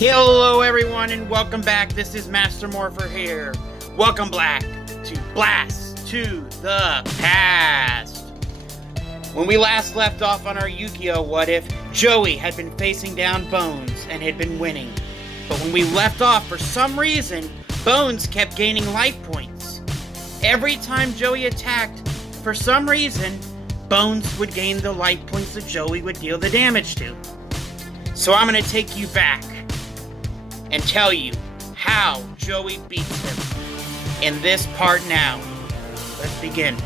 Hello everyone and welcome back. This is Master Morpher here. Welcome back to Blast to the Past. When we last left off on our Yu-Gi-Oh! What If, Joey had been facing down Bones and had been winning. But when we left off, for some reason, Bones kept gaining life points. Every time Joey attacked, for some reason, Bones would gain the life points that Joey would deal the damage to. So I'm going to take you back and tell you how Joey beats him in this part now. Let's begin.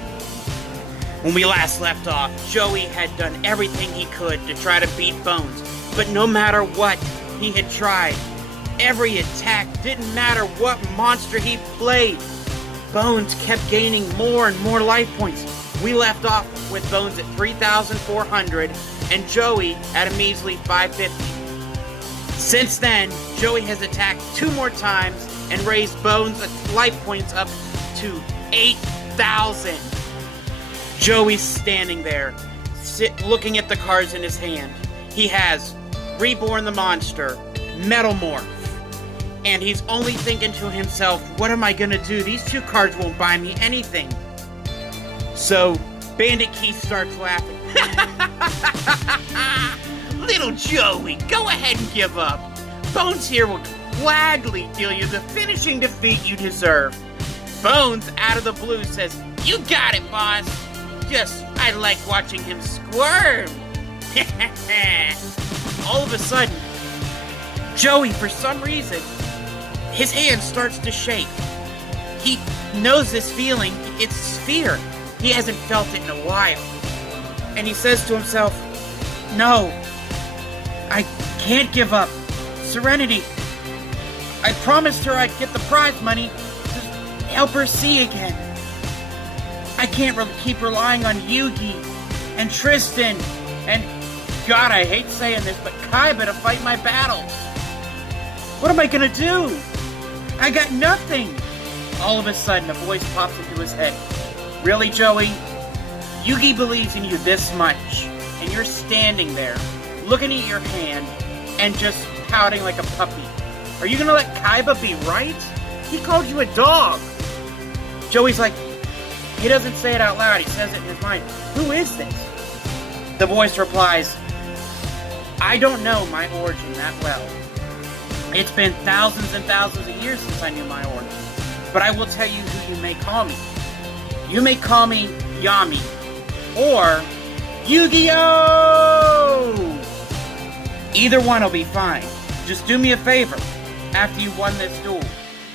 When we last left off, Joey had done everything he could to try to beat Bones, but no matter what he had tried, every attack, didn't matter what monster he played, Bones kept gaining more and more life points. We left off with Bones at 3,400 and Joey at a measly 550. Since then, Joey has attacked 2 more times and raised Bones' life points up to 8,000. Joey's standing there, looking at the cards in his hand. He has Reborn the Monster, Metalmorph, and he's only thinking to himself, what am I gonna do? These 2 cards won't buy me anything. So, Bandit Keith starts laughing. Little Joey, go ahead and give up. Bones here will gladly deal you the finishing defeat you deserve. Bones, out of the blue, says, you got it, boss. Just, I like watching him squirm. All of a sudden, Joey, for some reason, his hand starts to shake. He knows this feeling. It's fear. He hasn't felt it in a while. And he says to himself, no, I can't give up. Serenity, I promised her I'd get the prize money to help her see again. I can't keep relying on Yugi and Tristan and, God, I hate saying this, but Kaiba to fight my battles. What am I gonna do? I got nothing. All of a sudden, a voice pops into his head. Really, Joey? Yugi believes in you this much, and you're standing there, looking at your hand, and just pouting like a puppy. Are you gonna let Kaiba be right? He called you a dog. Joey's like, he doesn't say it out loud, he says it in his mind. Who is this? The voice replies, I don't know my origin that well. It's been thousands and thousands of years since I knew my origin. But I will tell you who you may call me. You may call me Yami, or Yu-Gi-Oh! Either one will be fine. Just do me a favor. After you won this duel,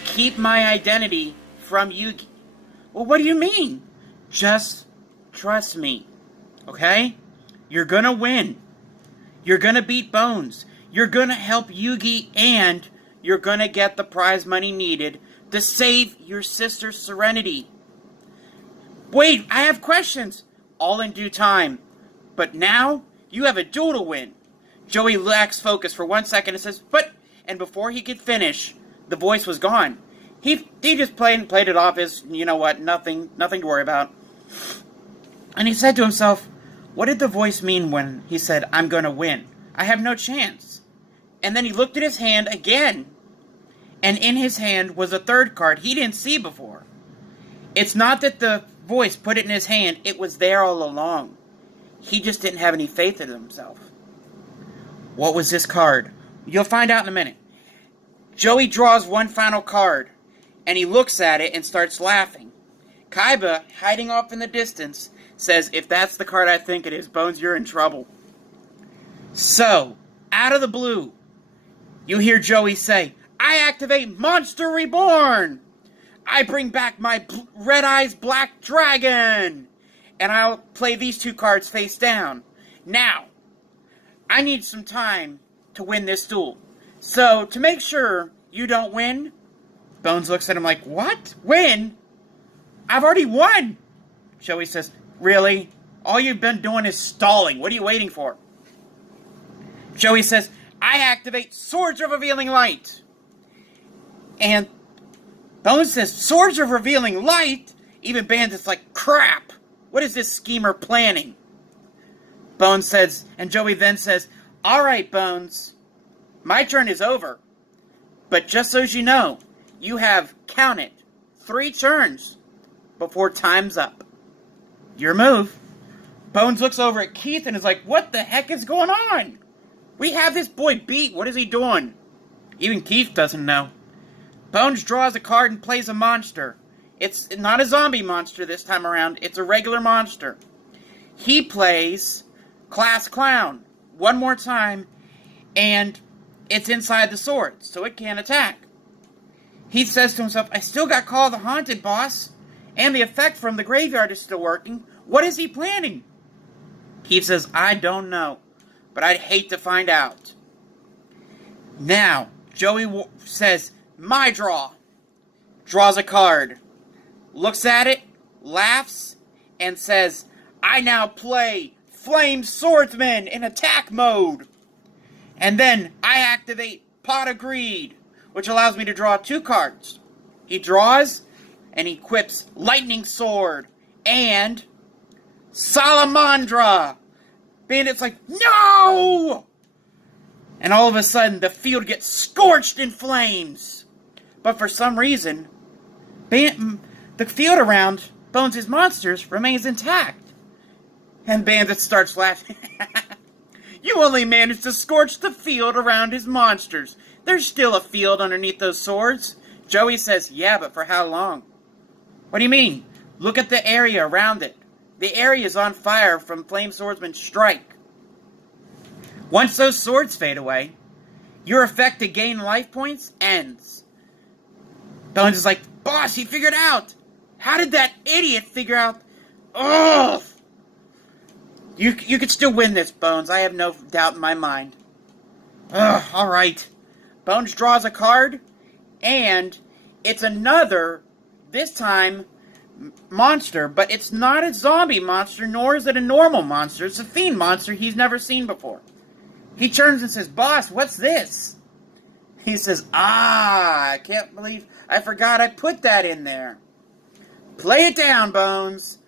keep my identity from Yugi. Well, what do you mean? Just trust me, okay? You're gonna win. You're gonna beat Bones. You're gonna help Yugi, and you're gonna get the prize money needed to save your sister's Serenity. Wait, I have questions. All in due time. But now, you have a duel to win. Joey lacks focus for 1 second and says, but, and before he could finish, the voice was gone. He just played it off as, you know what, nothing to worry about. And he said to himself, what did the voice mean when he said, I'm gonna win? I have no chance. And then he looked at his hand again, and in his hand was a third card he didn't see before. It's not that the voice put it in his hand, it was there all along. He just didn't have any faith in himself. What was this card? You'll find out in a minute. Joey draws one final card, and he looks at it and starts laughing. Kaiba, hiding off in the distance, says, if that's the card I think it is, Bones, you're in trouble. So, out of the blue, you hear Joey say, I activate Monster Reborn! I bring back my Red Eyes Black Dragon! And I'll play these 2 cards face down. Now, I need some time to win this duel. So, to make sure you don't win, Bones looks at him like, what? Win? I've already won! Joey says, really? All you've been doing is stalling. What are you waiting for? Joey says, I activate Swords of Revealing Light. And Bones says, Swords of Revealing Light? Even Bandit's like, crap! What is this schemer planning? Bones says, and Joey then says, alright, Bones, my turn is over. But just so you know, you have counted 3 turns before time's up. Your move. Bones looks over at Keith and is like, what the heck is going on? We have this boy beat. What is he doing? Even Keith doesn't know. Bones draws a card and plays a monster. It's not a zombie monster this time around. It's a regular monster. He plays Class Clown one more time, and it's inside the sword, so it can't attack. He says to himself, I still got Call of the Haunted, boss, and the effect from the graveyard is still working. What is he planning? Keith says, I don't know, but I'd hate to find out. Now, Joey says, my draw. Draws a card. Looks at it, laughs, and says, I now play Flame Swordsman in attack mode. And then I activate Pot of Greed, which allows me to draw 2 cards. He draws and equips Lightning Sword and Salamandra. Bandit's like, no! And all of a sudden, the field gets scorched in flames. But for some reason, the field around Bones' monsters remains intact. And Bandit starts laughing. You only managed to scorch the field around his monsters. There's still a field underneath those swords. Joey says, yeah, but for how long? What do you mean? Look at the area around it. The area is on fire from Flame Swordsman's strike. Once those swords fade away, your effect to gain life points ends. Bones is like, boss, he figured out. How did that idiot figure out? Ugh! You could still win this, Bones. I have no doubt in my mind. Ugh, alright. Bones draws a card, and it's another, this time, monster, but it's not a zombie monster, nor is it a normal monster. It's a fiend monster he's never seen before. He turns and says, boss, what's this? He says, I can't believe I forgot I put that in there. Play it down, Bones.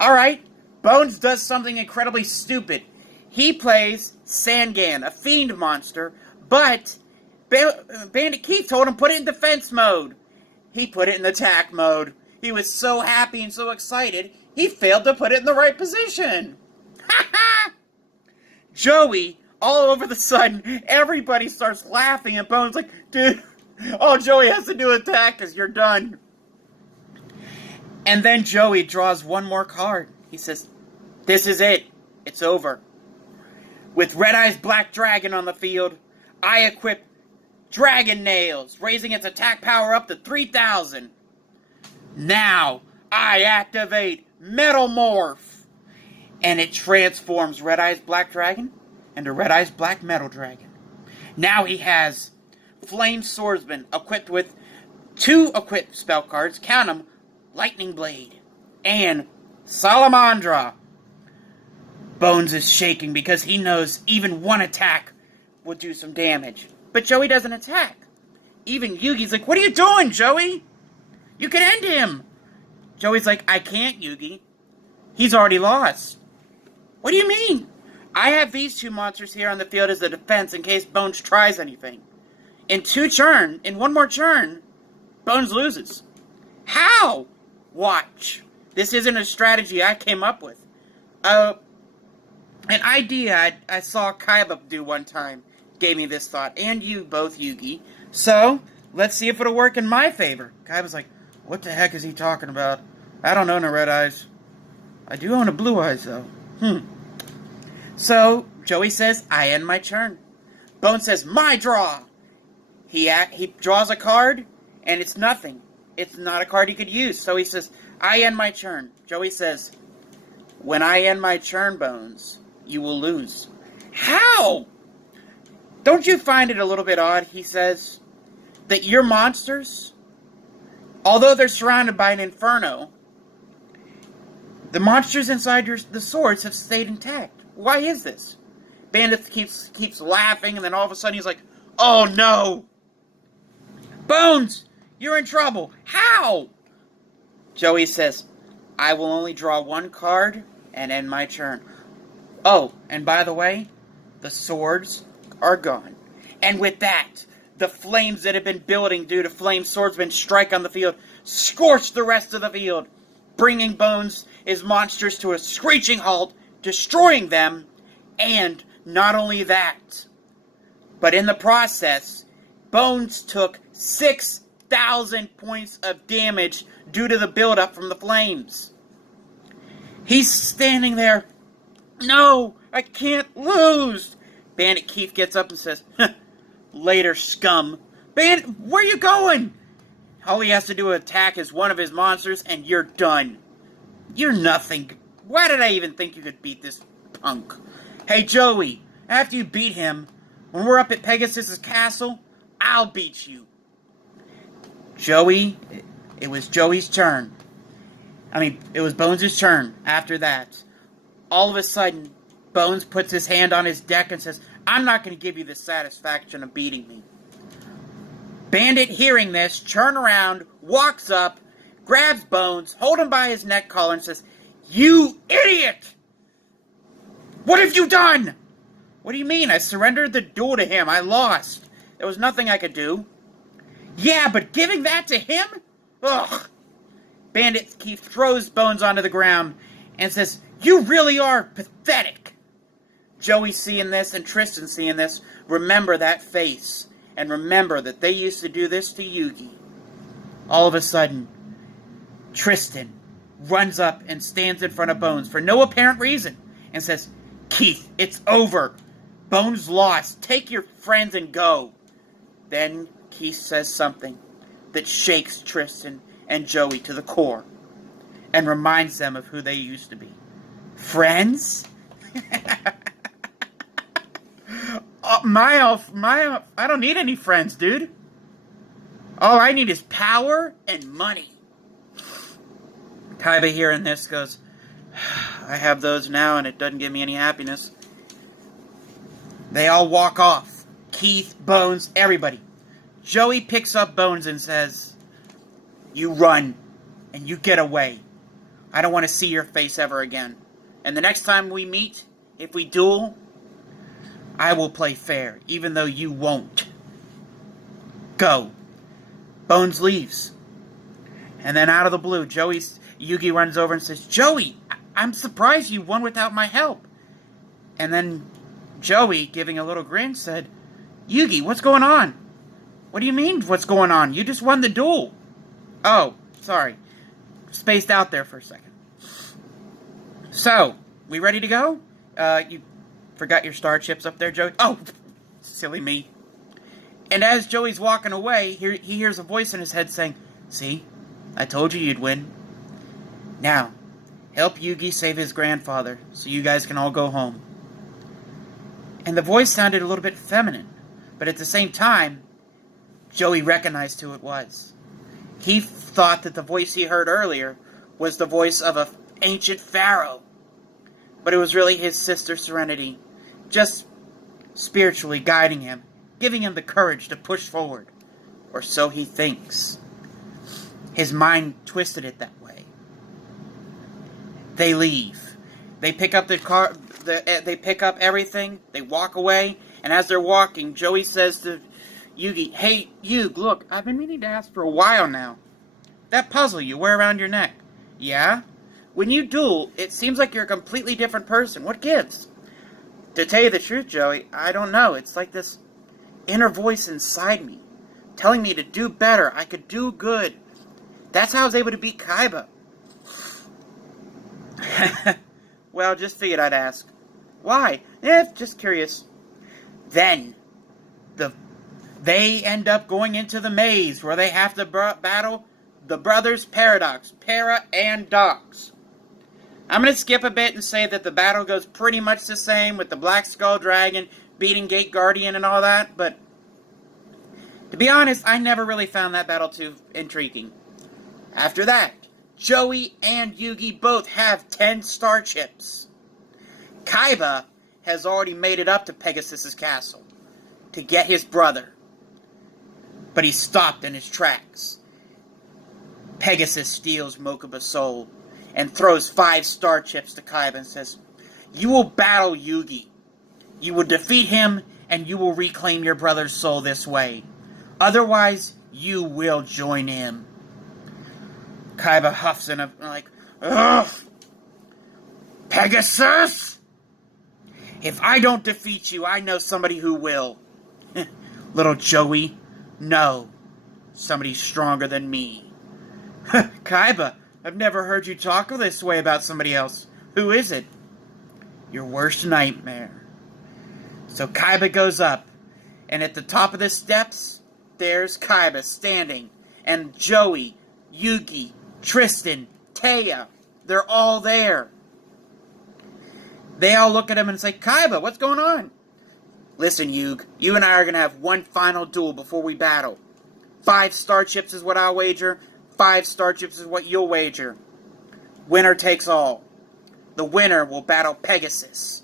Alright, Bones does something incredibly stupid. He plays Sangan, a fiend monster, but Bandit Keith told him put it in defense mode. He put it in attack mode. He was so happy and so excited, he failed to put it in the right position. Ha ha! Joey, all over the sudden, everybody starts laughing, and Bones like, dude, all Joey has to do is attack because you're done. And then Joey draws one more card. He says, this is it. It's over. With Red Eye's Black Dragon on the field, I equip Dragon Nails, raising its attack power up to 3,000. Now, I activate Metal Morph. And it transforms Red Eye's Black Dragon into Red Eye's Black Metal Dragon. Now he has Flame Swordsman equipped with 2 equipped spell cards, count them, Lightning Blade, and Salamandra. Bones is shaking because he knows even one attack will do some damage. But Joey doesn't attack. Even Yugi's like, what are you doing, Joey? You can end him. Joey's like, I can't, Yugi. He's already lost. What do you mean? I have these 2 monsters here on the field as a defense in case Bones tries anything. In one more turn, Bones loses. How? Watch. This isn't a strategy I came up with. An idea I saw Kaiba do one time gave me this thought, and you both, Yugi. So, let's see if it'll work in my favor. Kaiba's like, what the heck is he talking about? I don't own a Red Eyes. I do own a Blue Eyes, though. So, Joey says, I end my turn. Bones says, my draw. He draws a card, and it's nothing. It's not a card he could use. So he says, I end my turn. Joey says, when I end my turn, Bones, you will lose. How? Don't you find it a little bit odd, he says, that your monsters, although they're surrounded by an inferno, the monsters inside the swords have stayed intact. Why is this? Bandit keeps laughing, and then all of a sudden he's like, oh no! Bones, you're in trouble. How? Joey says, I will only draw 1 card and end my turn. Oh, and by the way, the swords are gone. And with that, The flames that had been building due to flame swordsmen strike on the field, scorch the rest of the field, bringing Bones' his monsters to a screeching halt, destroying them, and not only that, but in the process, Bones took 6,000 points of damage due to the buildup from the flames. He's standing there. No, I can't lose. Bandit Keith gets up and says, later, scum. Bandit, where you going? All he has to do is attack is one of his monsters, and you're done. You're nothing. Why did I even think you could beat this punk? Hey, Joey, after you beat him, when we're up at Pegasus's castle, I'll beat you. Joey, it was Joey's turn. It was Bones' turn after that. All of a sudden, Bones puts his hand on his deck and says, I'm not going to give you the satisfaction of beating me. Bandit, hearing this, turns around, walks up, grabs Bones, holds him by his neck collar and says, You idiot! What have you done? What do you mean? I surrendered the duel to him. I lost. There was nothing I could do. Yeah, but giving that to him? Ugh. Bandit Keith throws Bones onto the ground and says, You really are pathetic. Joey seeing this and Tristan seeing this, remember that face. And remember that they used to do this to Yugi. All of a sudden, Tristan runs up and stands in front of Bones for no apparent reason and says, Keith, it's over. Bones lost. Take your friends and go. Then Keith says something that shakes Tristan and Joey to the core and reminds them of who they used to be. Friends? I don't need any friends, dude. All I need is power and money. Kaiba hearing this goes, I have those now and it doesn't give me any happiness. They all walk off. Keith, Bones, everybody. Joey picks up Bones and says, You run and you get away. I don't want to see your face ever again. And the next time we meet, if we duel, I will play fair, even though you won't. Go. Bones leaves. And then out of the blue, Yugi runs over and says, Joey, I'm surprised you won without my help. And then Joey, giving a little grin, said, Yugi, what's going on? What do you mean, what's going on? You just won the duel. Oh, sorry. Spaced out there for a second. So, we ready to go? You forgot your star chips up there, Joey? Oh, silly me. And as Joey's walking away, he hears a voice in his head saying, See, I told you you'd win. Now, help Yugi save his grandfather so you guys can all go home. And the voice sounded a little bit feminine, but at the same time, Joey recognized who it was. He thought that the voice he heard earlier was the voice of an ancient pharaoh, but it was really his sister Serenity, just spiritually guiding him, giving him the courage to push forward, or so he thinks. His mind twisted it that way. They leave. They pick up the car. They pick up everything. They walk away, and as they're walking, Joey says to Yugi, Hey, Yug, look, I've been meaning to ask for a while now. That puzzle you wear around your neck. Yeah? When you duel, it seems like you're a completely different person. What gives? To tell you the truth, Joey, I don't know. It's like this inner voice inside me, telling me to do better. I could do good. That's how I was able to beat Kaiba. Well, just figured I'd ask. Why? Just curious. Then, they end up going into the maze where they have to battle the brothers Paradox, Para and Dox. I'm going to skip a bit and say that the battle goes pretty much the same with the Black Skull Dragon beating Gate Guardian and all that, but to be honest, I never really found that battle too intriguing. After that, Joey and Yugi both have 10 star chips. Kaiba has already made it up to Pegasus's castle to get his brother, but he's stopped in his tracks. Pegasus steals Mokuba's soul and throws 5 star chips to Kaiba and says, You will battle Yugi. You will defeat him and you will reclaim your brother's soul this way. Otherwise, you will join him. Kaiba huffs and I'm like, ugh! Pegasus? If I don't defeat you, I know somebody who will. Little Joey, no. Somebody stronger than me. Kaiba, I've never heard you talk this way about somebody else. Who is it? Your worst nightmare. So Kaiba goes up, and at the top of the steps, there's Kaiba standing, and Joey, Yugi, Tristan, Taya, they're all there. They all look at him and say, Kaiba, what's going on? Listen, Yug, you and I are going to have one final duel before we battle. 5 star chips is what I'll wager. 5 star chips is what you'll wager. Winner takes all. The winner will battle Pegasus.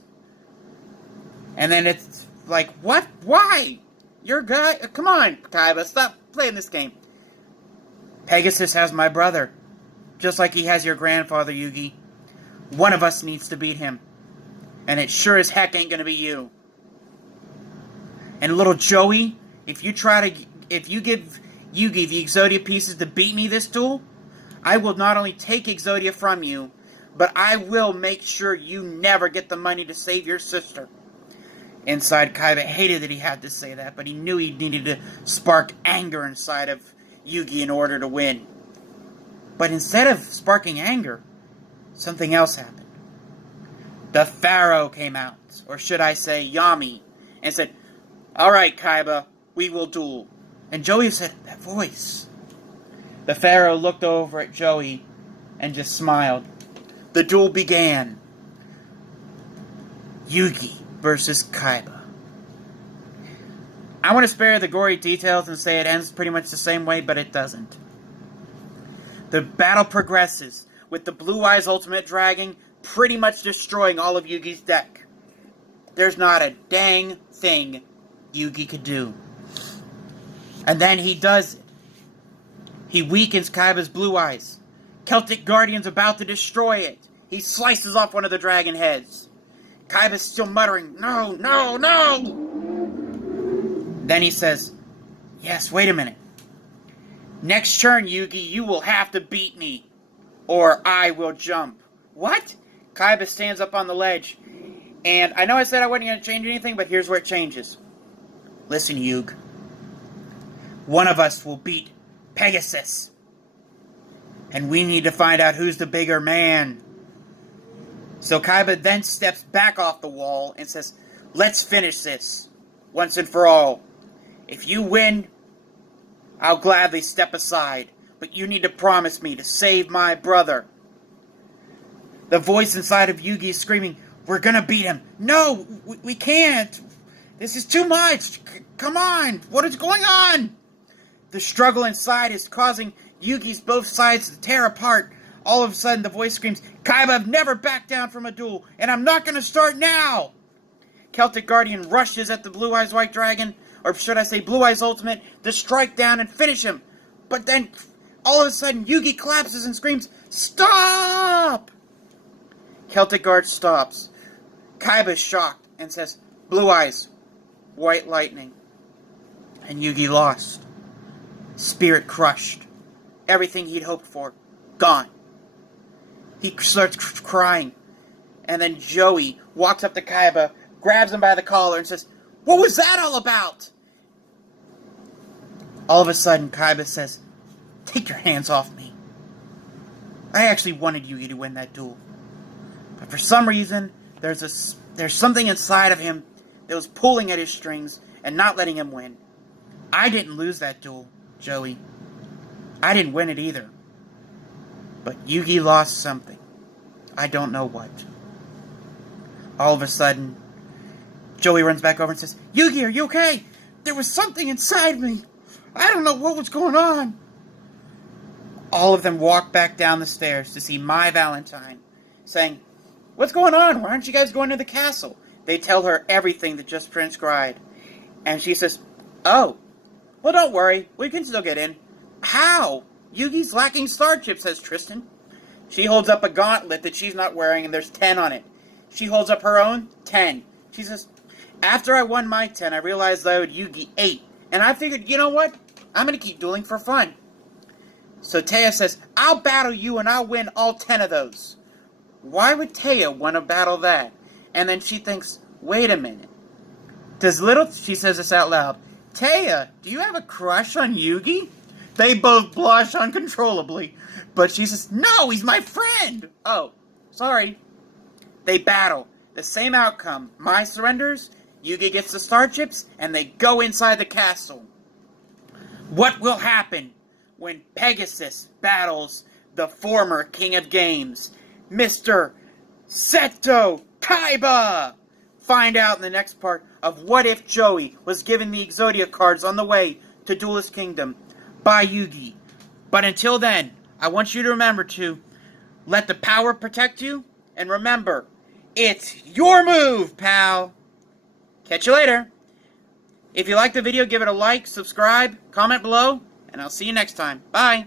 And then it's like, what? Why? Your guy? Come on, Kaiba, stop playing this game. Pegasus has my brother. Just like he has your grandfather, Yugi. One of us needs to beat him. And it sure as heck ain't gonna be you. And little Joey, if you give Yugi the Exodia pieces to beat me this duel, I will not only take Exodia from you, but I will make sure you never get the money to save your sister. Inside, Kaiba hated that he had to say that, but he knew he needed to spark anger inside of Yugi in order to win. But instead of sparking anger, something else happened. The Pharaoh came out, or should I say Yami, and said, Alright, Kaiba, we will duel. And Joey said, that voice. The Pharaoh looked over at Joey and just smiled. The duel began. Yugi versus Kaiba. I want to spare the gory details and say it ends pretty much the same way, but it doesn't. The battle progresses, with the Blue Eyes Ultimate Dragon pretty much destroying all of Yugi's deck. There's not a dang thing Yugi could do. And then he does it. He weakens Kaiba's Blue Eyes. Celtic Guardian's about to destroy it. He slices off one of the dragon heads. Kaiba's still muttering, no, no, no! Then he says, yes, wait a minute. Next turn, Yugi, you will have to beat me, or I will jump. What? Kaiba stands up on the ledge, and I know I said I wasn't going to change anything, but here's where it changes. Listen, Yug. One of us will beat Pegasus, and we need to find out who's the bigger man. So Kaiba then steps back off the wall and says, let's finish this, once and for all. If you win, I'll gladly step aside, but you need to promise me to save my brother. The voice inside of Yugi is screaming, we're gonna beat him. No, we can't. This is too much. Come on, what is going on? The struggle inside is causing Yugi's both sides to tear apart. All of a sudden, the voice screams, Kaiba, I've never backed down from a duel, and I'm not gonna start now. Celtic Guardian rushes at the Blue Eyes White Dragon, or should I say Blue Eyes Ultimate, to strike down and finish him. But then, all of a sudden, Yugi collapses and screams, stop! Celtic Guard stops. Kaiba is shocked and says, Blue Eyes, White Lightning. And Yugi lost. Spirit crushed. Everything he'd hoped for, gone. He starts crying. And then Joey walks up to Kaiba, grabs him by the collar and says, what was that all about? All of a sudden, Kaiba says, take your hands off me. I actually wanted Yugi to win that duel. But for some reason, there's something inside of him that was pulling at his strings and not letting him win. I didn't lose that duel, Joey. I didn't win it either. But Yugi lost something. I don't know what. All of a sudden, Joey runs back over and says, Yugi, are you okay? There was something inside me. I don't know what was going on. All of them walk back down the stairs to see my Valentine, saying, what's going on? Why aren't you guys going to the castle? They tell her everything that just transpired. And she says, oh, well, don't worry. We can still get in. How? Yugi's lacking star chips, says Tristan. She holds up a gauntlet that she's not wearing, and there's 10 on it. She holds up her own, 10. She says, after I won my 10, I realized I owed Yugi 8. And I figured, you know what? I'm going to keep dueling for fun. So Taya says, I'll battle you and I'll win all 10 of those. Why would Taya want to battle that? And then she thinks, wait a minute. She says this out loud, Taya, do you have a crush on Yugi? They both blush uncontrollably. But she says, no, he's my friend. Oh, sorry. They battle. The same outcome. Mai surrenders, Yugi gets the star chips, and they go inside the castle. What will happen when Pegasus battles the former King of Games, Mr. Seto Kaiba? Find out in the next part of What If Joey was given the Exodia cards on the way to Duelist Kingdom by Yugi. But until then, I want you to remember to let the power protect you, and remember, it's your move, pal! Catch you later. If you liked the video, give it a like, subscribe, comment below, and I'll see you next time. Bye!